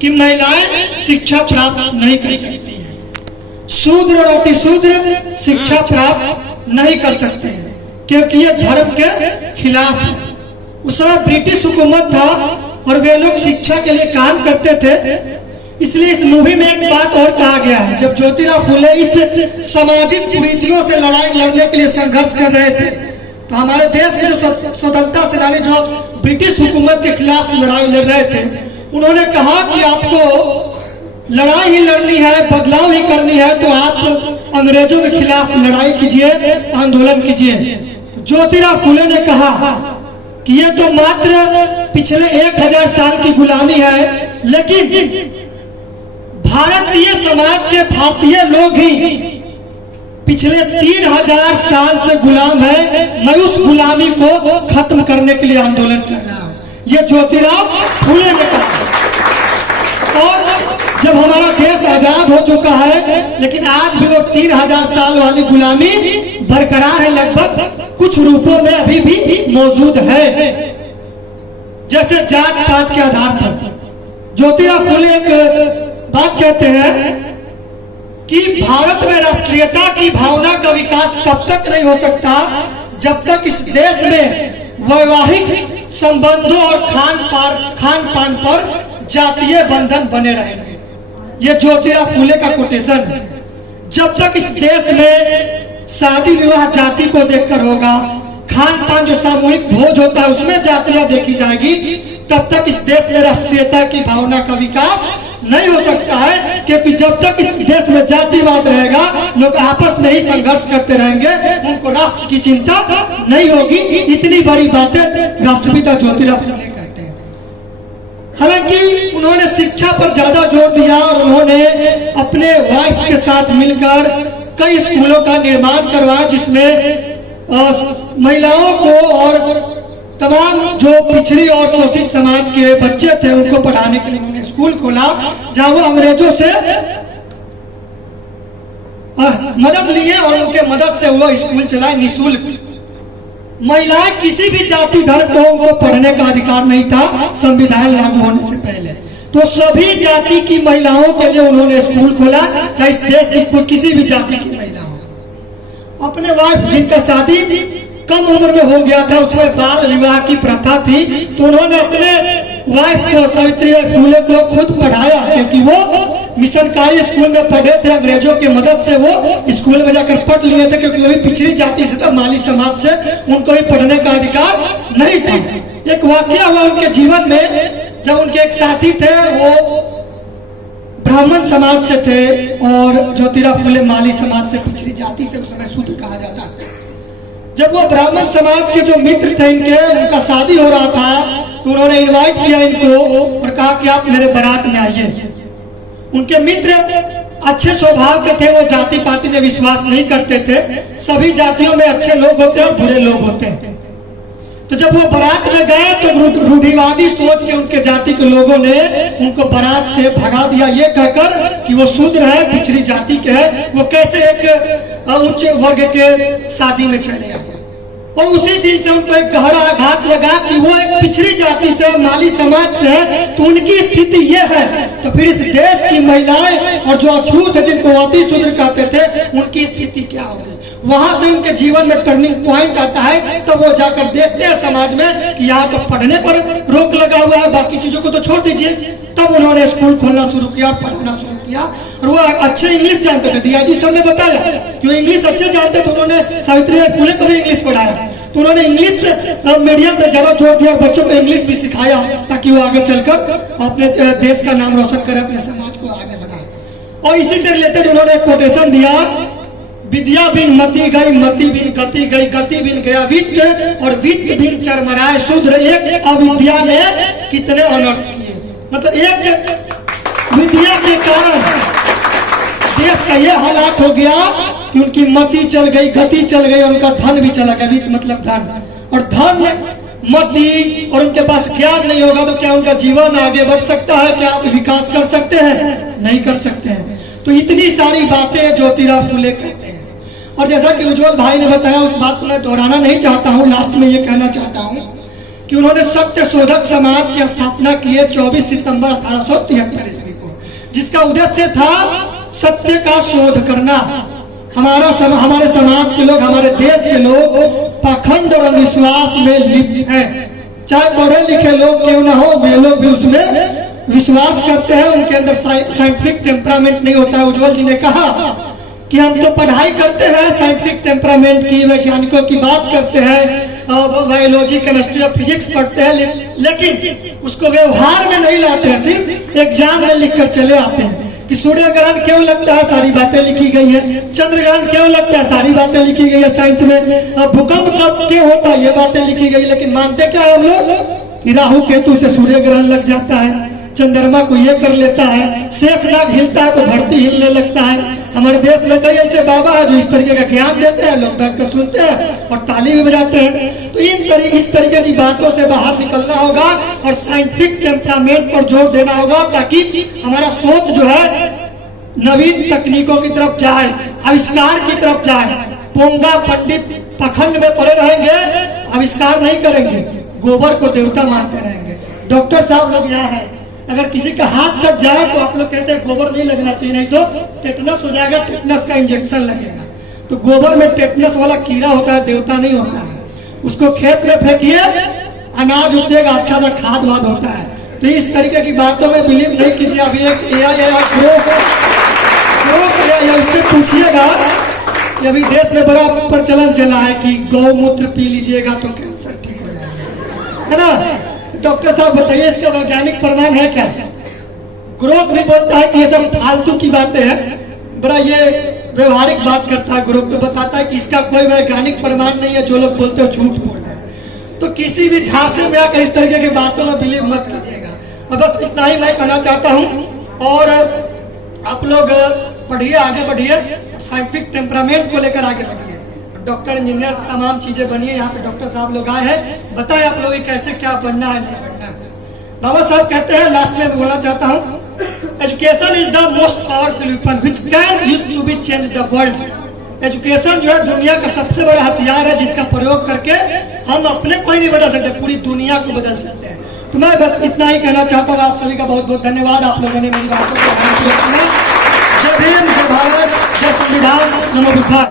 कि महिलाएं शिक्षा प्राप्त नहीं कर सकती हैं, शूद्र और अतिशूद्र शिक्षा प्राप्त नहीं कर सकते हैं, क्योंकि ये धर्म के खिलाफ है। उस समय ब्रिटिश हुकूमत था और वे लोग शिक्षा के लिए काम करते थे। इसलिए इस मूवी में एक बात और कहा गया है, जब ज्योतिराव फुले इस सामाजिक कुरीतियों से लड़ाई लड़ने के लिए संघर्ष कर रहे थे, तो हमारे देश के जो स्वतंत्रता सेनानी जो ब्रिटिश हुकूमत के खिलाफ लड़ाई लड़ रहे थे, उन्होंने कहा कि आपको लड़ाई ही लड़नी है, बदलाव ही करनी है, तो आप अंग्रेजों के खिलाफ लड़ाई कीजिए, आंदोलन कीजिए। ज्योतिराव फुले ने कहा कि ये तो मात्र पिछले 1000 साल की गुलामी है, लेकिन भारतीय समाज के भारतीय लोग ही पिछले 3000 साल से गुलाम है। मैं उस गुलामी को खत्म करने के लिए आंदोलन कर रहा हूँ, ये ज्योतिराव फुले ने कहा। और जब हमारा देश आजाद हो चुका है, लेकिन आज भी वो 3000 साल वाली गुलामी बरकरार है, लगभग कुछ रूपों में अभी भी मौजूद है। जैसे जात पात के आधार पर ज्योतिराव फुले एक बात कहते हैं कि भारत में राष्ट्रीयता की भावना का विकास तब तक नहीं हो सकता जब तक इस देश में वैवाहिक संबंधों और खान पान पर जातीय बंधन बने रहेंगे। ये ज्योतिराव फुले का कोटेशन है। जब तक इस देश में शादी विवाह जाति को देखकर होगा, खान पान जो सामूहिक भोज होता है उसमें जातियां देखी जाएगी, तब तक इस देश में राष्ट्रीयता की भावना का विकास नहीं हो सकता है। क्योंकि जब तक इस देश में जातिवाद रहेगा, लोग आपस में ही संघर्ष करते रहेंगे, उनको राष्ट्र की चिंता नहीं होगी। इतनी बड़ी बातें राष्ट्रपिता ज्योतिराव फुले कहते हैं। हालांकि उन्होंने शिक्षा पर ज्यादा जोर दिया और उन्होंने अपने वाइफ के साथ मिलकर कई स्कूलों का निर्माण करवाया, जिसमें महिलाओं को और तमाम जो पिछड़ी और शोषित समाज के बच्चे थे उनको पढ़ाने के लिए उन्होंने स्कूल खोला, जहां वो अंग्रेजों से मदद लिए और उनके मदद से वो स्कूल चलाए निःशुल्क। महिलाएं किसी भी जाति धर्म को उनको पढ़ने का अधिकार नहीं था संविधान लागू होने से पहले, तो सभी जाति की महिलाओं के लिए उन्होंने स्कूल खोला, चाहे इस देश की किसी भी जाति की महिला हो। अपने वाइफ जिनका शादी कम उम्र में हो गया था, उसमें बाल विवाह की प्रथा थी, तो उन्होंने अपने वाइफ को सावित्रीबाई फुले को खुद पढ़ाया, क्योंकि वो मिशनकारी स्कूल में पढ़े थे। अंग्रेजों की मदद से वो स्कूल में जाकर पढ़ लिए थे, क्योंकि वो भी पिछड़ी जाति से था, माली समाज से, उनको भी पढ़ने का अधिकार नहीं था। एक वाकया हुआ उनके जीवन में, जब उनके एक साथी थे वो ब्राह्मण समाज से थे और ज्योतिराव फुले माली समाज से, पिछड़ी जाति से, उस समय शूद्र कहा जाता था। जब वो ब्राह्मण समाज के जो मित्र थे इनके, उनका शादी हो रहा था, तो उन्होंने इनवाइट किया इनको और कहा कि आप मेरे बारात में आइए। उनके मित्र अच्छे स्वभाव के थे, वो जाति पाति में विश्वास नहीं करते थे। सभी जातियों में अच्छे लोग होते हैं और बुरे लोग होते हैं। तो जब वो बारात में गए तो रूढ़िवादी सोच के उनके जाति के लोगों ने उनको बारात से भगा दिया, ये कहकर कि वो शूद्र है, पिछड़ी जाति के है, वो कैसे एक उच्च वर्ग के शादी में चले आए। और उसी दिन से उनको एक गहरा आघात लगा कि वो एक पिछड़ी जाति से, माली समाज से है, तो उनकी स्थिति ये है, तो फिर इस देश की महिलाएं और जो अछूत है, जिनको अति शूद्र कहते थे, उनकी स्थिति क्या होगी। वहां से उनके जीवन में टर्निंग पॉइंट आता है, तब वो जाकर देखते हैं समाज में कि यहाँ तो पढ़ने पर रोक लगा हुआ है, बाकी चीजों को तो छोड़ दीजिए। तब उन्होंने स्कूल खोलना शुरू किया और पढ़ाना शुरू किया। और वो अच्छे इंग्लिश जानते थे, डीआईजी सर ने बताया कि वो इंग्लिश अच्छे जानते थे, उन्होंने सावित्रीबाई फुले को भी इंग्लिश पढ़ाया। तो उन्होंने इंग्लिश मीडियम पे ज्यादा जोर दिया और बच्चों को इंग्लिश भी सिखाया, ताकि वो आगे चलकर अपने देश का नाम रोशन करे, अपने समाज को आगे बढ़ाए। और इसी से रिलेटेड उन्होंने एक कोटेशन दिया, विद्या बिन मति गई, मति बिन गति गई, गति बिन गया वित्त, और वित्त बिन चरमराए शूद्र। एक अविद्या ने कितने अनर्थ किए, मतलब एक विद्या के कारण देश का यह हालात हो गया कि उनकी मति चल गई, गति चल गई और उनका धन भी चला गया। वित्त मतलब धन, और धन मति और उनके पास ज्ञान नहीं होगा तो क्या उनका जीवन आगे बढ़ सकता है? क्या आप विकास कर सकते हैं? नहीं कर सकते हैं। तो इतनी सारी बातें ज्योतिराव फुले कहते हैं। और जैसा कि उज्जवल भाई ने बताया, उस बात को मैं दोहराना नहीं चाहता हूँ, लास्ट में ये कहना चाहता हूँ कि उन्होंने सत्य शोधक समाज की स्थापना की है 24 सितंबर 1873 ईस्वी को, जिसका उद्देश्य था सत्य का शोध करना। हमारे समाज के लोग, हमारे देश के लोग पाखंड और अंधविश्वास में लिप्त हैं। चाहे पढ़े लिखे लोग क्यों ना हो, वे लोग भी उसमें विश्वास करते हैं। उनके अंदर साइंटिफिक टेम्परामेंट नहीं होता है। उज्जवल जी ने कहा कि हम तो पढ़ाई करते हैं साइंटिफिक टेम्परामेंट की, वैज्ञानिकों की बात करते हैं, बायोलॉजी, केमिस्ट्री और फिजिक्स पढ़ते हैं, लेकिन उसको व्यवहार में नहीं लाते हैं, सिर्फ एग्जाम में लिख कर चले आते हैं कि सूर्य ग्रहण क्यों लगता है, सारी बातें लिखी गई है। चंद्र ग्रहण क्यों लगता है, सारी बातें लिखी गई है साइंस में। भूकंप कब क्यों होता है, ये बातें लिखी गई, लेकिन मानते क्या है हम लोग कि राहु केतु से सूर्य ग्रहण लग जाता है, चंद्रमा को ये कर लेता है, शेषनाग हिलता है तो धरती हिलने लगता है। हमारे देश में कई ऐसे बाबा है जो इस तरीके का ज्ञान देते हैं, लोग बैठकर सुनते हैं और ताली भी बजाते हैं। तो इस तरीके की बातों से बाहर निकलना होगा और साइंटिफिक टेम्परामेंट पर जोर देना होगा, ताकि हमारा सोच जो है नवीन तकनीकों की तरफ जाए, आविष्कार की तरफ जाए। पोंगा पंडित पखंड में पड़े रहेंगे, आविष्कार नहीं करेंगे, गोबर को देवता मानते रहेंगे। डॉक्टर साहब लोग यहाँ है, अगर किसी का हाथ कट जाए तो आप लोग कहते हैं गोबर नहीं लगना चाहिए, नहीं तो टेटनस हो जाएगा, टेटनस का इंजेक्शन लगेगा। तो गोबर में टेटनस वाला कीड़ा होता है, देवता नहीं होता है। उसको खेत में फेंकिए, अनाज उगेगा, अच्छा सा खाद वाद होता है। तो इस तरीके की बातों में बिलीव नहीं कीजिए। अभी एक उससे पूछिएगा कि अभी देश में बड़ा प्रचलन चला है कि गौमूत्र पी लीजिएगा तो कैंसर ठीक हो जाएगा, है ना। डॉक्टर साहब बताइए इसका वैज्ञानिक प्रमाण है क्या? ग्रोथ भी बोलता है कि ये सब फालतू की बातें हैं, बड़ा ये व्यवहारिक बात करता है। ग्रोथ तो बताता है कि इसका कोई वैज्ञानिक प्रमाण नहीं है, जो लोग बोलते हो झूठ बोल रहे हैं। तो किसी भी झांसे में आकर इस तरीके की बातों में बिलीव मत कीजिएगा। और बस इतना ही मैं कहना चाहता हूँ। और आप लोग पढ़िए, आगे बढ़िए, साइंटिफिक टेम्परामेंट को लेकर आगे बढ़िए। डॉक्टर, इंजीनियर, तमाम चीजें बनिए। यहाँ पे डॉक्टर साहब लोग आए हैं, बताए आप लोग कैसे क्या बनना है, नहीं बनना है। बाबा साहब कहते हैं, लास्ट में बोलना चाहता हूँ, education is the most powerful weapon which can use to be change the world. Education जो है दुनिया का सबसे बड़ा हथियार है, जिसका प्रयोग करके हम अपने को ही नहीं बदल सकते, पूरी दुनिया को बदल सकते हैं। तो मैं बस इतना ही कहना चाहता हूँ। आप सभी का बहुत बहुत धन्यवाद, आप लोगों ने मेरी बातों को ध्यान से सुना। जय भीम, जय भारत, जय संविधान, नमो बुद्धाय।